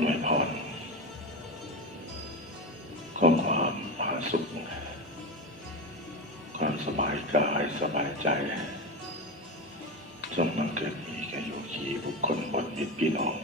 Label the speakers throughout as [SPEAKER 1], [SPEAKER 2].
[SPEAKER 1] ออำนวยพรขอความผาสุขความสบายกายสบายใจจงบังเกิดมีแก่โยคีบุคคลบนมิตรพี่น้อง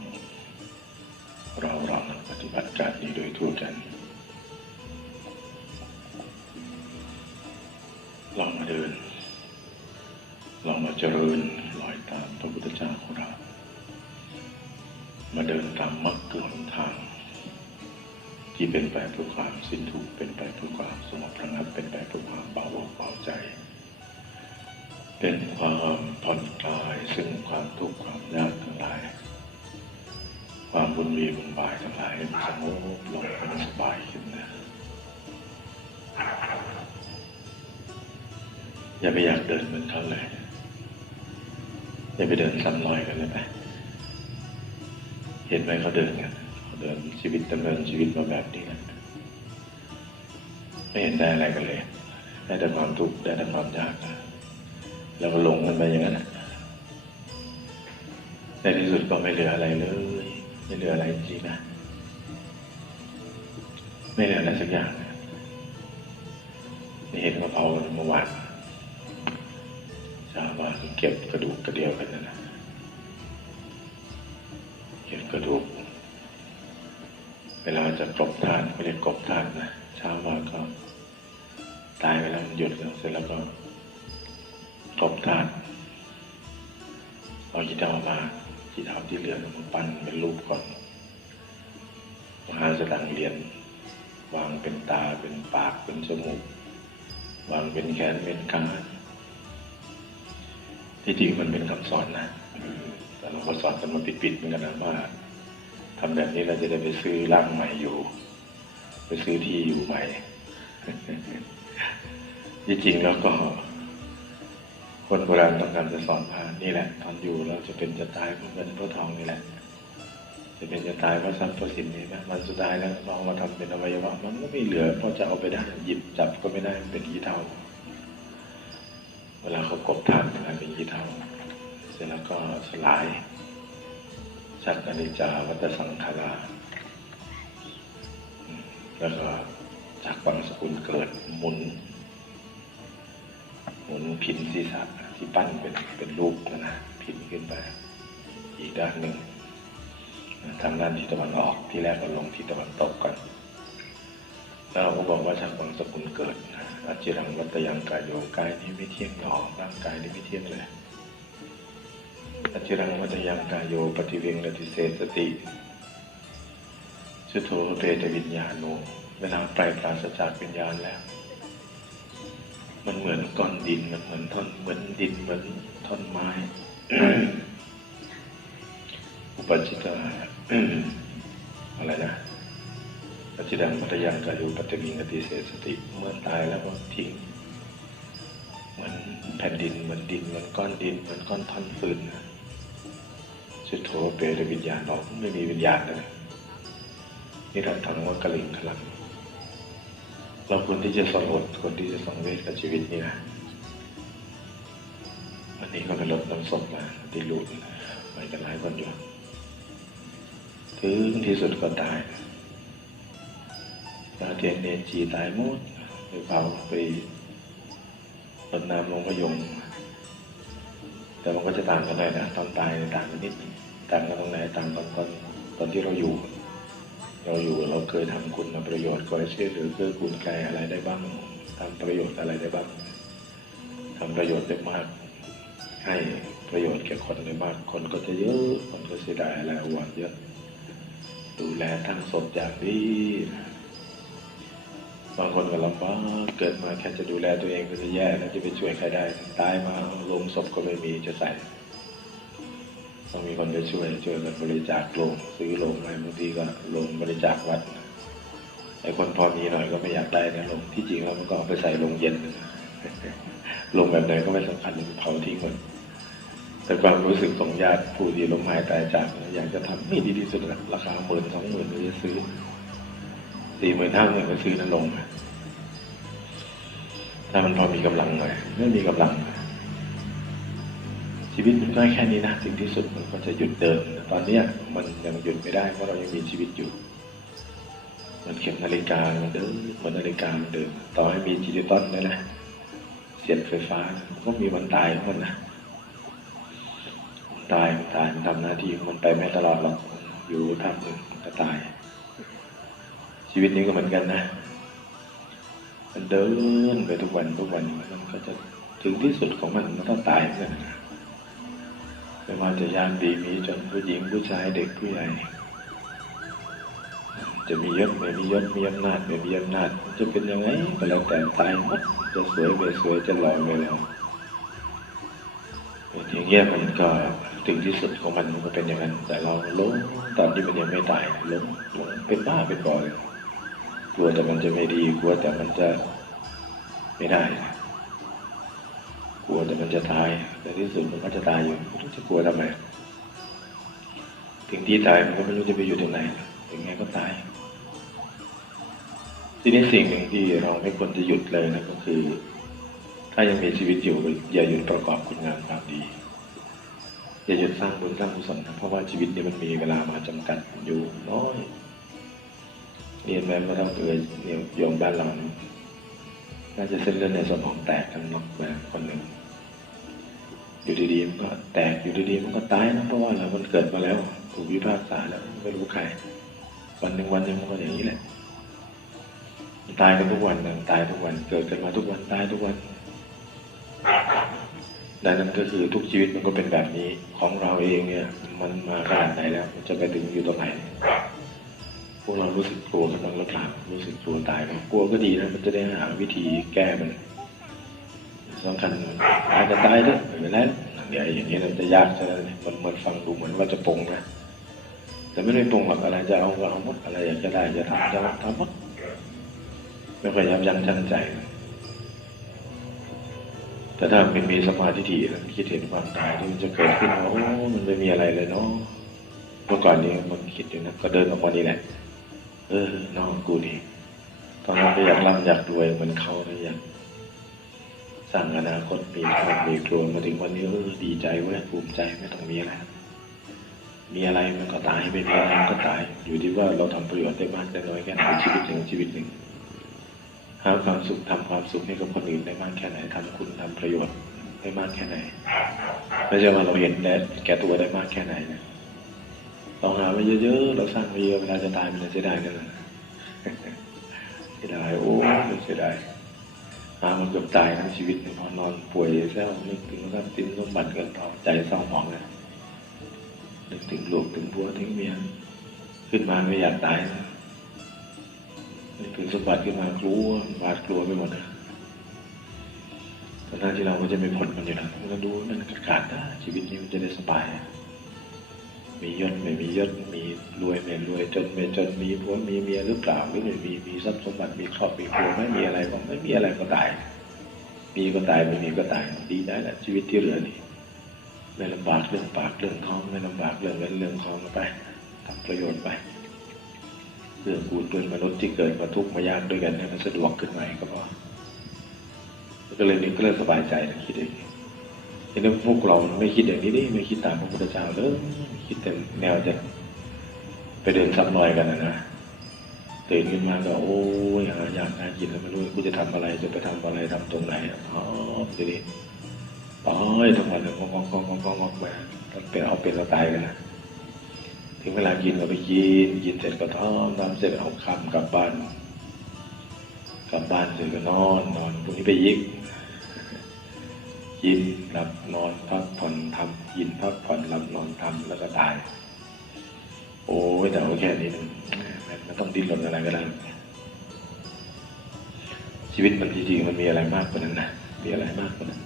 [SPEAKER 1] เป็นไปเพื่อความสิ้นทุกข์เป็นไปเพื่อความสงบระงับเป็นไปเพื่อความเบาอกเบาใจ เป็นความผ่อนคลายซึ่งความทุกข์ความยากทั้งหลาย ความบุญวีบุญบายทั้งหลายมันสงบลงให้มันสบายขึ้นนะอย่าไปอยากเดินเหมือนเขาเลยอย่าไปเดินซ้ำรอยกันเลยไปเห็นไหมเขาเดินกัน เดินชีวิตดำเนินชีวิตมาแบบนี้กันไม่เห็นได้อะไรกันเลย ได้แต่ความทุกข์ได้แต่ความยากนะแล้วก็หลงกันไปอย่างนั้นนะในที่สุดก็ไม่เหลืออะไรเลย ไม่เหลืออะไรจริงนะไม่เหลืออะไรสักอย่างนะนี่เห็นเขาเผาเมื่อวานชาวบ้านเก็บกระดูกกระเดียวกันนะ จะกรบทานไม่ได้กกรบทานนะเช้ามาก็ตายไปแล้วมันหยุดแล้วเสร็จแล้วก็กรบทานเอาจีเทามาจีเทาที่เหลือมาปั้นเป็นรูปก่อนมหาสดังเหรียญวางเป็นตาเป็นปากเป็นจมูก วางเป็นแขนเป็นขาที่จริงมันเป็นคำสอนนะแต่เราก็สอนกันมาปิดๆเหมือนกันนะว่า ทำแบบนี้เราจะได้ไปซื้อร่างใหม่อยู่ ไปซื้อที่อยู่ใหม่ที่จริงแล้วก็ คนโบราณต้องการจะสอนว่านี่แหละ ตอนอยู่เราจะเป็นจะตายเพราะเงินเพราะทองนี่แหละ จะเป็นจะตายเพราะทรัพย์เพราะสินนี่นะมันสุดท้ายแล้วลองมาทำเป็นอวัยวะมันก็ไม่เหลือเพราะจะเอาไปได้หยิบจับก็ไม่ได้มันเป็นขี้เท่า เวลาเขากบทานกลายเป็นขี้เท่า เสร็จแล้วก็สลาย ชักอนิจจาวัตสังขาราแล้วก็จากบางสกุลเกิดหมุน หมุนพินศีรษะที่ปั้นเป็นเป็นรูปนะนะพินขึ้นไป อีกด้านหนึ่งทางด้านทิศตะวันออกที่แรกก็ลงทิศตะวันตกก่อนแล้วเราก็บอกว่าจากบางสกุลเกิดอาจิรังวัตยังกายโยกายนี้ไม่เที่ยงหรอร่างกายนี้ไม่เที่ยงเลย อจิรังวัตยังกายโยปฏิเวงรติเสสติสุโธเปตวิญญาโนเวลาไปปราศจากวิญญาณแล้ว มันเหมือนก้อนดินมันเหมือนท่อนเหมือนดินเหมือนท่อนไม้ อุปจิตาอะไรนะอจิรังวัตยังกายโยปฏิเวงรติเสสติเมื่อตายแล้วก็ทิ้งเหมือนแผ่นดินเหมือนดินเหมือนก้อนดินเหมือนก้อนท่อนฟืนนะ สุดโถเปรตวิญญาณออกไม่มีวิญญาณเลยนี่เราทำว่ากระลิงขลังเราควรที่จะสลดควรที่จะสังเวชกับชีวิตนี้นะวันนี้ก็ไปลดน้ำศพมาที่หลูกไปกันหลายคนอยู่ถึงที่สุดก็ตายตาเทียนเนจีตายหมดไปเผาไปรดน้ำลงพยงแต่มันก็จะต่างกันหน่อยนะตอนตายเนี่ยต่างกันนิดนึง ต่างกันตรงไหนต่างตอนตอนตอนที่เราอยู่ เราอยู่เราเคยทำคุณประโยชน์คอยช่วยหลือเกื้อกูลแก่อะไรได้บ้างทำประโยชน์อะไรได้บ้างทำประโยชน์ได้มาก ให้ประโยชน์แก่คนได้มาก คนก็จะเยอะคนก็เสียดายอะไรเอาไว้เยอะ ดูแลทั้งศพอย่างดีบางคนก็ลำบากเกิดมาแค่จะดูแลตัวเองก็จะแย่แล้วจะไปช่วยใครได้ตายมาลงศพก็ไม่มีจะใส่ ต้องมีคนไปช่วยช่วยกันบริจาคโลงซื้อโลงอะไรบางทีก็โลงบริจาควัดไอ้คนพอมีหน่อยก็ไม่อยากได้นะโลงที่จริงแล้วมันก็เอาไปใส่โลงเย็นโลงแบบไหนก็ไม่สำคัญเผาทิ้งหมดแต่ความรู้สึกของญาติผู้ที่ล้มหายตายจากอยากจะทำให้ดีที่สุดนะราคาหมื่นสองหมื่นจะซื้อสี่หมื่นห้าหมื่นก็ซื้อนั้นลงถ้ามันพอมีกำลังหน่อยไม่มีกำลัง ชีวิตมันก็แค่นี้นะถึงที่สุดมันก็จะหยุดเดินตอนเนี้ยมันยังหยุดไม่ได้เพราะเรายังมีชีวิตอยู่ มันเข็มนาฬิกามันเดินเหมือนนาฬิกามันเดินต่อให้มีดิจิตอลนี่แหละเสียบไฟฟ้าก็มีวันตายของมันนะตายมันตายมันทำหน้าที่ของมันไปไม่ตลอดหรอกอยู่ทำหนึ่งมันก็ตาย ชีวิตนี้ก็เหมือนกันนะ มันเดินไปทุกวันทุกวันมันก็จะถึงที่สุดของมันมันต้องตายเหมือนกัน นะไม่ว่าจะยากดีมีจนผู้หญิงผู้ชายเด็กผู้ใหญ่ จะมียศไม่มียศมีอำนาจไม่มีอำนาจ จะเป็นยังไงก็แล้วแต่ตายหมดจะสวยไม่สวยจะหล่อไม่หล่ออย่างเงี้ยมันก็ถึงที่สุดของมันมันก็เป็นอย่างนั้น แต่เราหลงตอนที่มันยังไม่ตายลงหลงเป็นบ้าเป็นบอยกลัวแต่มันจะไม่ดีกลัวแต่มันจะไม่ได้กลัวแต่มันจะตาย แต่ที่สุดมันก็จะตายอยู่ไม่รู้จะกลัวทำไมถึงที่ตายมันก็ไม่รู้จะไปอยู่ตรงไหนถึงไงก็ตาย ทีนี้สิ่งหนึ่งที่เราไม่ควรจะหยุดเลยนะก็คือ ถ้ายังมีชีวิตอยู่อย่าหยุดประกอบคุณงามความดี อย่าหยุดสร้างบุญสร้างกุศลนะเพราะว่าชีวิตนี้มันมีเวลามาจำกัดอยู่น้อยเรียนแม้กระทั่งเอ่ยโยมบ้านเรานะน่าจะเส้นเลือดในสมองแตกกันหมดแบบคนหนึ่ง อยู่ดีๆมันก็แตกอยู่ดีๆมันก็ตายนะเพราะว่าเรามันเกิดมาแล้ว ถูกวิพากษาแล้วไม่รู้ใคร วันหนึ่งวันหนึ่งมันก็อย่างนี้แหละตายกันทุกวันนะตายทุกวัน เกิดกันมาทุกวันตายทุกวันดังนั้นก็คือทุกชีวิตมันก็เป็นแบบนี้ของเราเองเนี่ย มันมาขนาดไหนแล้ว มันจะไปถึงอยู่ตรงไหนพวกเรารู้สึกกลัวกันบ้างหรือเปล่ารู้สึกกลัวตายไหมกลัวก็ดีนะมันจะได้หาวิธีแก้มัน สำคัญตายจะตายเถอะไม่เป็นไรเดี๋ยวอย่างนี้เราจะยากจะมันเหมันฟังดูเหมือนว่าจะปรงนะแต่ไม่ได้ปรงหรอกอะไรจะเอาก็เอาหมดอะไรอยากจะได้จะทำจะทำหมดไม่ค่อยยับยั้งชั่งใจ แต่ถ้ามันมีสมาธิถี่แล้วคิดเห็นความตายที่มันจะเกิดขึ้นว่าโอ้มันไม่มีอะไรเลยเนาะเมื่อก่อนนี้มันคิดอยู่นะก็เดินออกมานี่แหละ เออน้องกูนี่ตอนนั้นก็อยากร่ำอยากรวยเหมือนเขาเลยอยาก ร้างอนาคตมีครอบมีครัวมาถึงวันนี้เออดีใจเว้ยภูมิใจไม่ต้องมีอะไรมีอะไรมันก็ตายไม่มีอะไรมันก็ตาย อยู่ที่ว่าเราทำประโยชน์ได้มากได้น้อยแค่ไหนชีวิตหนึ่งชีวิตหนึ่งหาความสุขทำความสุขให้กับคนอื่นได้มากแค่ไหนทำคุณทำประโยชน์ได้มากแค่ไหนไม่ใช่ว่าเราเห็นแต่แก่ตัวได้มากแค่ไหนนะเราหาไว้เยอะๆเราสร้างไว้เยอะเวลาจะตายมันจะเสียดายกันนะเสียดายโอ้ยเสียดาย หามันเกือบตายทั้งชีวิตพอนอนป่วยเศร้านึกถึงทรัพย์สินสมบัติเกินเผาใจเศร้าหมองเลยนึกถึงลูกถึงผัวถึงเมียขึ้นมาไม่อยากตายนึกถึงสมบัติขึ้นมากลัวหวาดกลัวไปหมดตอนนั้นที่เราก็จะไม่พ้นมันอยู่แล้วเราดูมันขาดนะชีวิตนี้มันจะได้สบาย มียศไม่มียศมีรวยไม่รวยจนไม่จนมีผัวมีเมียหรือเปล่าหรือไม่มีมีทรัพย์สมบัติมีครอบมีครัวไม่มีอะไรก็ไม่มีอะไรก็ตาย มีก็ตายไม่มีก็ตายดีได้แหละชีวิตที่เหลือนี่ไม่ลำบากเรื่องปากเรื่องท้องไม่ลำบากเรื่องเงินเรื่องทองไปทำประโยชน์ไปเรื่องกูเรื่องมนุษย์ที่เกิดมาทุกข์มายากด้วยกันให้มันสะดวกขึ้นมาก็พอก็เลยนี่ก็เลยสบายใจนะคิดเองทีนี้พวกเราไม่คิดอย่างนี้ดิไม่คิดตามพระพุทธเจ้าเลย คิดแต่แนวจะไปเดินซ้ำรอยกันนะนะตื่นขึ้นมาก็ โอ้ยหาอยากหากินแล้วไม่รู้กูจะทำอะไรจะไปทำอะไรทำตรงไหนอ๋อทีนี้ต่อยทั้งวันเลยงอกงอกงอกงอกงอกมาเป็นเอาเป็นเอาตายกันนะถึงเวลากินก็ไปกินกินเสร็จก็ท้องทำเสร็จเอาคำกลับบ้านกลับบ้านเสร็จก็นอนนอนพรุ่งนี้ไปยิก กินหลับนอนพักผ่อนทำกินพักผ่อนหลับนอนทำแล้วก็ตาย โอ้ยแต่ว่าแค่นี้มันมันต้องดิ้นรนอะไรก็ได้ชีวิตมันจริงๆมันมีอะไรมากกว่านั้นนะมีอะไรมากกว่านั้น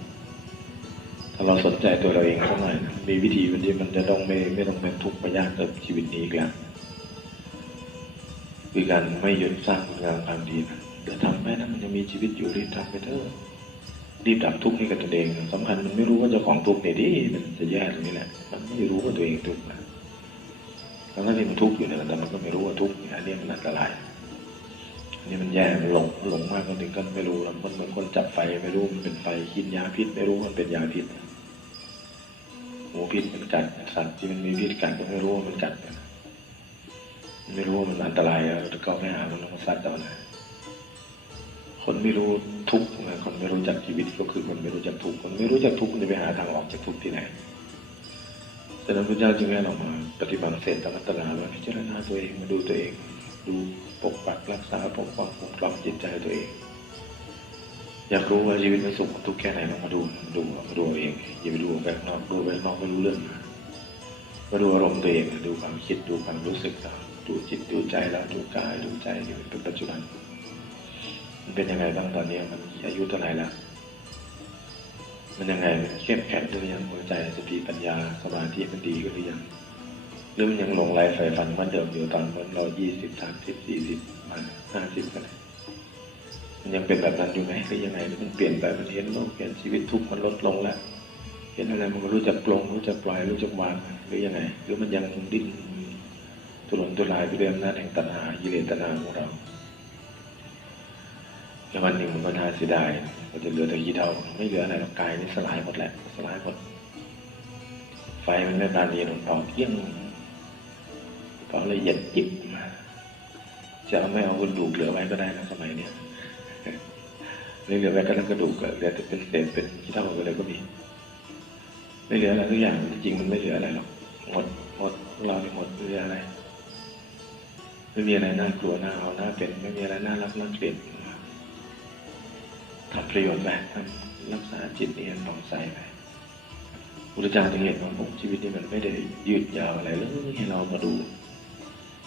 [SPEAKER 1] ถ้าเราสนใจตัวเราเองสักหน่อยมีวิธีมันที่มันจะต้องไม่ไม่ต้องเป็นทุกข์ไปยากกับชีวิตนี้อีกแล้วคือการไม่หยุดสร้างคุณงามความดีนะเดี๋ยวทำไปนะมันยังมีชีวิตอยู่รีบทำไปเถอะ รีบดับทุกข์ให้กับตัวเองสำคัญมันไม่รู้ว่าเจ้าของทุกข์เนี่ยดิมันจะแย่ตรงนี้แหละ มันไม่รู้ว่าตัวเองทุกข์นะทั้งที่มันทุกข์อยู่เนี่ยแต่มันก็ไม่รู้ว่าทุกข์เนี่ยอันนี้มันอันตรายอันี่มันแย่มันหลงหลงมากจนถึงก็ไม่รู้แล้วมันเหมือนคนจับไฟไม่รู้มันเป็นไฟกินยาพิษ ไม่รู้มันเป็นยาพิษหมูพิษมันกัดสัตว์ที่มันมีพิษกัดก็ไม่รู้ว่ามันกัดมันไม่รู้ว่ามันอันตรายแล้วก็ไม่หามันลงมาซัดเอานะ คนไม่รู้ทุกข์นะคนไม่รู้จักชีวิตก็คือคนไม่รู้จักทุกข์คนไม่รู้จักทุกข์จะไปหาทางออกจากทุกข์ที่ไหนแต่นั้นพระเจ้าจึงให้เรามาปฏิบัติเสร็จตมัตนาว่าพิจารณาตัวเองมาดูตัวเอง ดูปกปักรักษาปกป้องคุ้มครองจิตใจตัวเอง อยากรู้ว่าชีวิตมันสุขทุกข์แค่ไหนลองมาดูดูมาดูเองอย่าไปดูไปข้างนอกดูไปข้างนอกไม่รู้เรื่องมาดูอารมณ์ตัวเองดูความคิดดูความรู้สึกดูจิตดูใจเราดูกายดูใจที่เป็นปัจจุบัน มันเป็นยังไงบ้างตอนนี้มันอายุเท่าไหร่แล้ว มันยังไงเข้มแข็งหรือยังหัวใจสติปัญญาสมาธิมันดีขึ้นหรือยังหรือมันยังหลงไหลใฝ่ฝันเหมันเดิมอยู่ตอนมันเรายี่สิบสามสิบสี่สิบมันห้าสิบกันมันยังเป็นแบบนั้นอยู่ไหมหรือยังไงหรือมันเปลี่ยนไปมันเห็นโลกเห็นชีวิตทุกข์มันลดลงแล้วเห็นอะไรมันก็รู้จักปลงรู้จักปล่อยรู้จักวางหรือยังไงหรือมันยังดิ้นทุรนทุรายไปด้วยอำนาจแห่งตัณหากิเลตัณหาของเรา แล้ววันหนึ่งมันก็น่าเสียดายมันจะเหลือแต่ยี่เท่าไม่เหลืออะไรหรอกกายนี่สลายหมดแหละสลายหมด ไฟมันไม่ปราณีหลวงเป่าเที่ยงเป่าละเอียดจิบจะเอาไม่เอากระดูกเหลือไว้ก็ได้นะสมัยเนี้ยไม่เหลือไว้ก็แล้วกระดูกก็เหลือแต่เป็นเศษเป็นขี้เท่าไปเลยก็มีไม่เหลืออะไรทุกอย่างจริงมันไม่เหลืออะไรหรอกหมดหมดเราหมดไม่เหลืออะไร ไม่มีอะไรน่ากลัวน่าเอาน่าเป็น ไม่มีอะไรน่ารักน่าเกลียด ประโยชน์ไปทำรักษาจิตเอียนผ่องใสไปพุทธเจ้าจึงเห็นว่าผมชีวิตนี้มันไม่ได้ยืดยาวอะไรเลยให้เรามาดู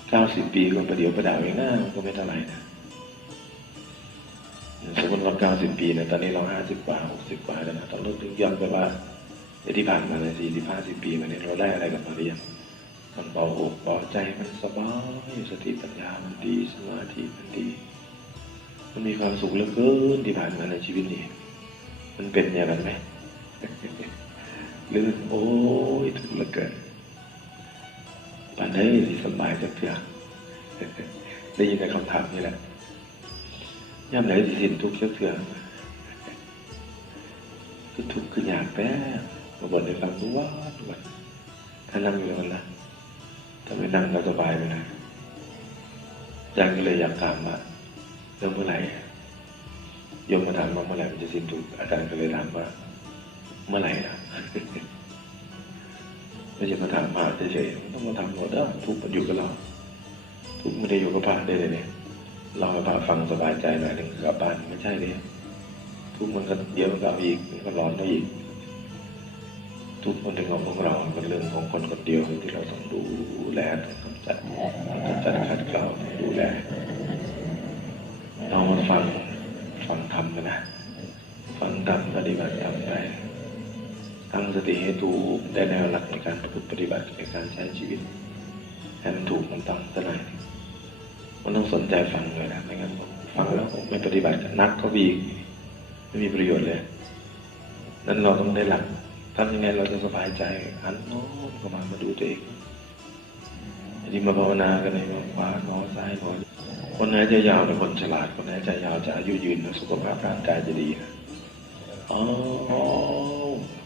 [SPEAKER 1] เก้าสิบปีก็ประเดี๋ยวประดาวเองหน้าก็ไม่เท่าไหร่นะสมมติว่าเก้าสิบปีนะตอนนี้เราห้าสิบกว่าหกสิบกว่าแล้วนะต้องลดถึงย้อนไปว่าที่ผ่านมาในสี่สิบห้าสิบปีมาเนี่ยเราได้อะไรกับมาหรือยังมันเบาอกเบาใจมันสบายสติปัญญามันดีสมาธิมันดี มันมีความสุขเหลือเกินที่ผ่านมาในชีวิตนี้ มันเป็นอย่างนั้นไหมหรือโอ้ยทุกข์เหลือเกินป่านนี้สิสบายจักเถื่อได้ยินในคำถามนี่แหละย่ำไหนสิสิ้นทุกข์จักเถื่อคือทุกข์คืออยากแป๊บบ่นในฟังทุกวันทุกวันถ้านั่งอยู่มันนะถ้าไม่นั่งเราสบายไปนะอาจารย์ก็เลยอยากถามว่า แล้วเมื่อไหร่โยมมาถามว่าเมื่อไหร่มันจะสิ้นทุกข์อาจารย์ก็เลยถามว่า เมื่อไหร่นะไม่ใช่มาถามมาเฉยๆต้องมาถามหมดเออทุกข์มันอยู่กับเรา ทุกข์ไม่ได้อยู่กับพระได้เลยเนี่ยเราให้พระฟังสบายใจหน่อยหนึ่งกลับบ้านไม่ใช่เลยทุกข์มันก็เดี๋ยวมันก็เอาอีกมันก็ร้อนไปอีกทุกข์มันเป็นของพวกเราเป็นเรื่องของคนคนเดียวที่เราต้องดูแลต้องกำจัดกำจัดขัดเกลาดูแล เรามาฟังฟังธรรมกันนะ ฟังธรรมปฏิบัติธรรมไปตั้งสติให้ถูกได้แนวหลักในการปฏิบัติในการใช้ชีวิตให้มันถูกมันต้องซะหน่อยมันต้องสนใจฟังเลยนะไม่งั้นฟังแล้วไม่ปฏิบัตินักก็บีกไม่มีประโยชน์เลย นั้นเราต้องได้หลักทำยังไงเราจะสบายใจหันโน้นเข้ามามาดูตัวเองที่มาภาวนากันในมองขวามองซ้ายมอ คนหายใจยาวเป็นคนฉลาด คนหายใจยาวจะอายุยืนนะสุขภาพร่างกายจะดีนะอ๋อ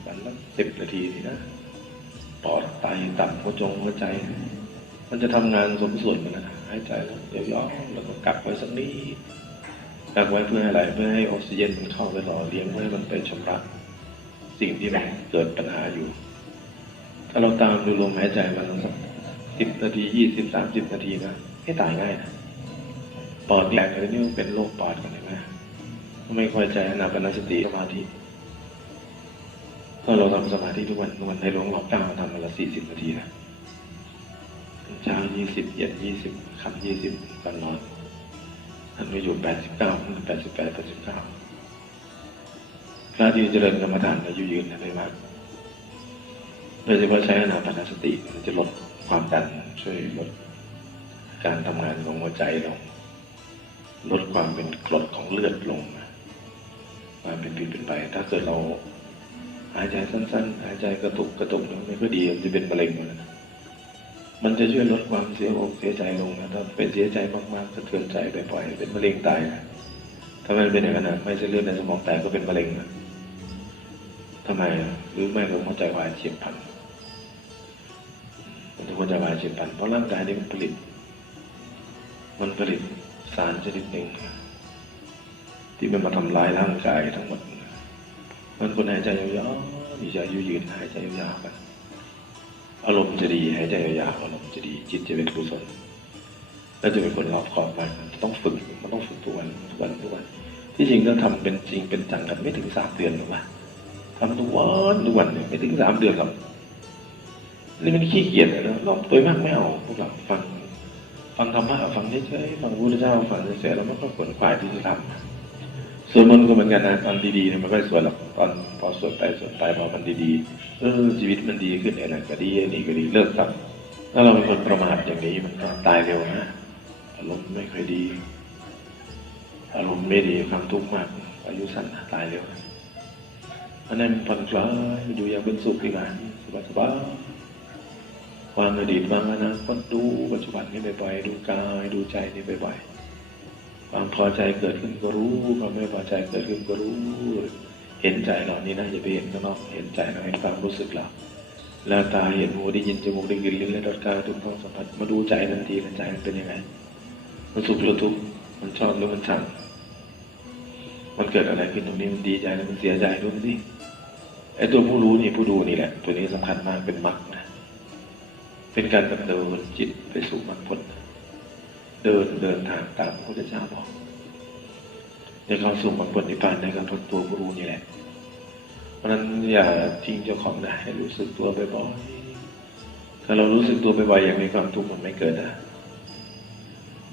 [SPEAKER 1] วันละสิบนาทีนี่นะปอดไตตับหัวจงหัวใจ มันจะทำงานสมส่วนกันนะหายใจแล้วเดี๋ยวย่อแล้วก็กักไว้สักนิดกักไว้เพื่ออะไรเพื่อให้ออกซิเจนมันเข้าไปหล่อเลี้ยงเพื่อให้มันไปชำระสิ่งที่มันเกิดปัญหาอยู่ ถ้าเราตามดูลมหายใจมันสักสิบนาทียี่สิบสามสิบนาทีนะให้ตายง่ายนะ ปอดแหลกอะไรนี่มันเป็นโรคปอดกันเห็นไหมไม่ค่อยใจอนาปนสติสมาธิถ้าเราทำสมาธิทุกวันทุกวันในหลวงรอบเก้าทำวันละสี่สิบนาทีนะเช้ายี่สิบเย็นยี่สิบค่ำยี่สิบก่อนนอนท่านไปอยู่แปดสิบเก้าแปดสิบแปดแปดสิบเก้าพระที่เจริญกรรมฐานอายุยืนนะไม่มากโดยเฉพาะใช้อนาปนสติมันจะลดความดันช่วยลดการทำงานของหัวใจลง ลดความเป็นกรดของเลือดลงนะควาเป็นผิดเป็นไป ถ้าเกิดเราหายใจสั้น ๆ หายใจกระตุกกระตุกแล้วไม่ค่อยดีมันจะเป็นมะเร็งหมดนะมันจะช่วยลดความเสียอกเสียใจลงนะถ้าเป็นเสียใจมากๆสะเทือนใจบ่อยเป็นมะเร็งตายนะถ้ามันเป็นอย่างนั้นนะไม่ใช่เลือดในสมองแตกก็เป็นมะเร็งนะทำไมหรือไม่ก็หัวใจวายเฉียบพลันมันจะหัวใจวายเฉียบพลันเพราะร่างกายนี่มันผลิต มันผลิต สารชนิดหนึ่ง ที่มันมาทำลายร่างกายทั้งหมดมันคนหายใจยาวๆมีใจอายุยืนหายใจยาวๆกันอารมณ์จะดีหายใจยาวๆอารมณ์จะดี จิตจะเป็นกุศลแล้วจะเป็นคนรอบคอบมากมันต้องฝึกมันต้องฝึกทุกวันทุกวันทุกวัน ที่จริงต้องทำเป็นจริงเป็นจังกันไม่ถึงสามเดือนหรอกวะทำทุกวันทุกวันเนี่ยไม่ถึงสามเดือนหรอกนี่มันขี้เกียจเลยนะรอบตัวมากไม่เอาพวกเราฟัง ฟังธรรมะฟังเฉยๆฟังพระพุทธเจ้าฟังเฉยๆแล้วมันก็ขวนขวายที่จะทำสวนมันต์ก็เหมือนกันนะตอนดีๆเนี่ยมันก็สวยหรอกตอนพอสวดไปสวดไปพอมันดีๆเออชีวิตมันดีขึ้นไอ้นั่นก็ดีไอ้นี่ก็ดีเลิกทำถ้าเราเป็นคนประมาทอย่างนี้มันก็ตายเร็วนะอารมณ์ไม่ค่อยดี อารมณ์ไม่ดีความทุกข์มาก อายุสั้นตายเร็วนะอันนั้นผ่อนคลายอยู่อย่างเป็นสุขดีกว่าสบาย ความอดีตความอนาคตดูปัจจุบันนี่บ่อยๆดูกายดูใจนี่บ่อยๆความพอใจเกิดขึ้นก็รู้ความไม่พอใจเกิดขึ้นก็รู้ เห็นใจเรานี่นะอย่าไปเห็นข้างนอกเห็นใจเราเห็นความรู้สึกเราแล้วตาเห็นหูได้ยินจมูกได้กลิ่นลิ้นและรสกายทุกท้องสัมผัสมาดูใจทันทีนใจมันเป็นยังไงมันสุขหรือทุกข์มันชอบหรือมันชังมันเกิดอะไรขึ้นตรงนี้มันดีใจหรือมันเสียใจดูมันสิไอ้ตัวผู้รู้นี่ผู้ดูนี่แหละ ตัวนี้สำคัญมากเป็นมรรค เป็นการดำเนินจิตไปสู่มรรคผล เดินเดินทางตามพระพุทธเจ้าบอกในเข้าสู่มรรคผลนิพพานในการทดตัวผู้รู้นี่แหละ เพราะนั้นอย่าทิ้งเจ้าของนะให้รู้สึกตัวบ่อยๆถ้าเรารู้สึกตัวบ่อยๆอย่างมีความทุกข์มันไม่เกิดนะ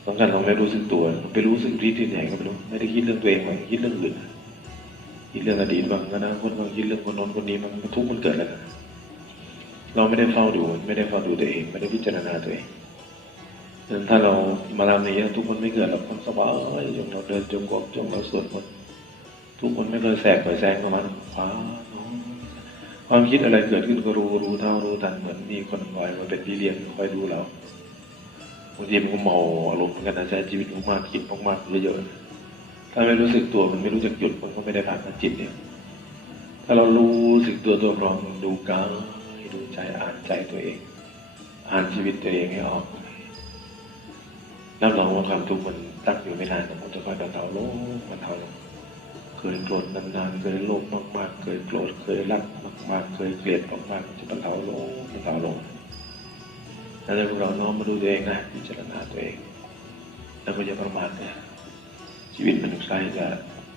[SPEAKER 1] สำคัญเราไม่รู้สึกตัวไปรู้สึกที่ที่ไหนก็ไม่รู้ไม่ได้คิดเรื่องตัวเองมันคิดเรื่องอื่นคิดเรื่องอดีตบางอนาคตบางคิดเรื่องคนโน้นคนนี้มันทุกข์มันเกิดแล้วนะ เราไม่ได้เฝ้าดู ไม่ได้เฝ้าดูตัวเอง ไม่ได้พิจารณาตัวเองดังนั้นถ้าเรามาทำในนี้ทุกคนไม่เกิดหรอกคนสบายจงเราเดินจงกรมจงเราสวดมนต์ทุกคนไม่เคยแสกเคยแซงเข้ามาขวาความคิดอะไรเกิดขึ้นก็รู้รู้เท่ารู้ทันเหมือนมีคนคอยมาเป็นพี่เลี้ยงคอยดูเราบางทีมันก็เมาอารมณ์กันนะใช้ชีวิตมากๆคิดมากๆเยอะๆถ้าไม่รู้สึกตัวมันไม่รู้จักหยุดมันก็ไม่ได้ผ่านจิตเนี่ยถ้าเรารู้สึกตัวตัวรองดูกายูใจอ่านใจตัวเอง อ่านชีวิตตัวเองให้ออกรับรองว่าความทุกข์มันตั้งอยู่ไม่นานแต่มันจะค่อยบรรเทาลงบรรเทาลงเคยโกรธนานๆเคยโลภมากๆเคยโกรธเคยรักมากๆเคยเกลียดมากๆมันจะบรรเทาลงบรรเทาลงแล้วพวกเราน้อมมาดูตัวเองนะพิจารณาตัวเอง แล้วก็อย่าประมาทนะชีวิตมันใกล้จะ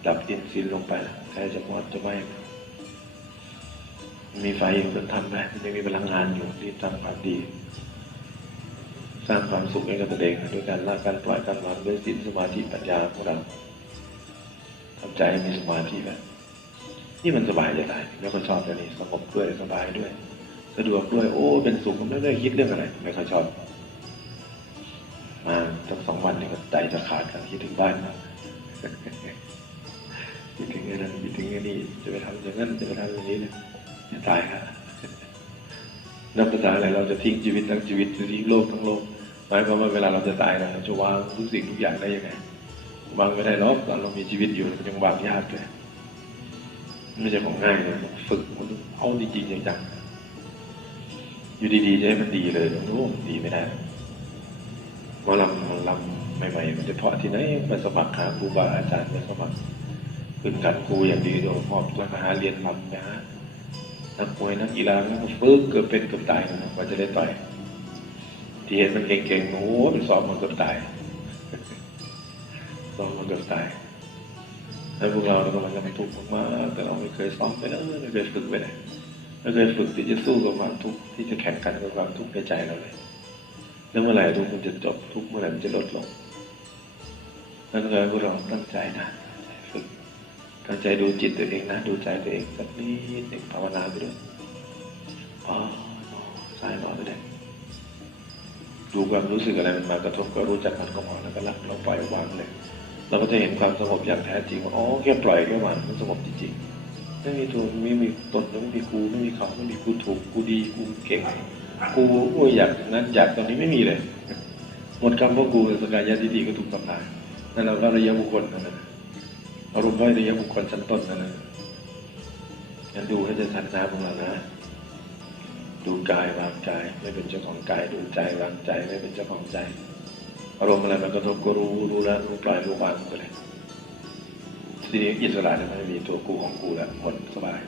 [SPEAKER 1] ดับเย็นสิ้นลงไปใกล้จะหมดจะไหม มีไฟอยู่ก็ทำไปมันยังมีพลังงานอยู่รีบทำความดี สร้างความสุขให้กับตัวเองด้วยการละการปล่อยการวางด้วยศีลสมาธิปัญญาของเราทำใจให้มีสมาธิแบบนี่มันสบายจะตายแล้วก็ชอบแบบนี้สงบด้วยสบายด้วย สะดวกด้วย โอ้ เป็นสุขไม่ได้คิดเรื่องอะไร ไม่ค่อยชอบ มาตั้งสองวันนี่ก็ใจจะขาดกันคิดถึงบ้านนะคิดถึงอ้นั้นคิดถึงไอ้นี่จะไปทำอย่างนั้นจะไปทำอย่างนี้นะ ตายครับนับภาษาอะไรเราจะทิ้งชีวิตทั้งชีวิตทิ้งโลกทั้งโลกหมายความว่าเวลาเราจะตายเราจะวางทุกสิ่งทุกอย่างได้ยังไงวางไม่ได้หรอกตอนเรามีชีวิตอยู่มันยังวางยากเลยไม่ใช่ของง่ายเลยฝึกมันเอาจริงๆจังๆอยู่ดีๆจะให้มันดีเลยโอ้ดีไม่ได้หมอลำหมอลำใหม่ๆมันจะเพาะที่ไหนมาสมัครหาครูบาอาจารย์มาสมัครขึ้นกันครูอย่างดีโดยมอบตัวมาหาเรียนลำนะฮะ นักมวยนักกีฬามันก็ฝึกเกือบเป็นเกือบตายนะกว่าจะได้ต่อยที่เห็นมันเก่งๆโอ้โหมันสอบมันเกือบตายสอบมันเกือบตายแล้วพวกเราเรากำลังจะไปทุกข์มากแต่เราไม่เคยซ้อมไปเลยไม่เคยฝึกไปเลยไม่เคยฝึกที่จะสู้กับความทุกข์ที่จะแข่งกันกับความทุกข์ในใจเราเลยแล้วเมื่อไหร่ทุกข์มันจะจบทุกข์เมื่อไหร่มันจะลดลงนั่นเลยพวกเราตั้งใจนะ ตั้งใจดูจิตตัวเองนะ ดูใจตัวเองสักนิดหนึ่งภาวนาไปด้วยอ๋อสายหนอไปเลยดูความรู้สึกอะไรมันมากระทบก็รู้จักมันก็พอแล้วก็ละเราปล่อยวางเลยเราก็จะเห็นความสงบอย่างแท้จริงว่าอ๋อแค่ปล่อยแค่วางมันสงบจริงๆไม่มีตัวไม่มีตนไม่มีกูไม่มีเขาไม่มีกูถูกกูดีกูเก่งกูกูอยากนั้นอยากตอนนี้ไม่มีเลยหมดคำว่ากูสกายะทิฏฐิก็ถูกทำลายนั่นเราก็ระยะบุคคลนั่นนะ อารมณ์ไหวระยะบุคคลชั้นต้นนะนะงั้นดูให้จะทันน้ำของเรานะดูกายวางกายไม่เป็นเจ้าของกายดูใจวางใจไม่เป็นเจ้าของใจอารมณ์อะไรมันกระทบก็รู้รู้แล้วรู้ปล่อยรู้วางไปเลยทีนี้อิสระจะไม่มีตัวกูของกูแล้วหมดสบาย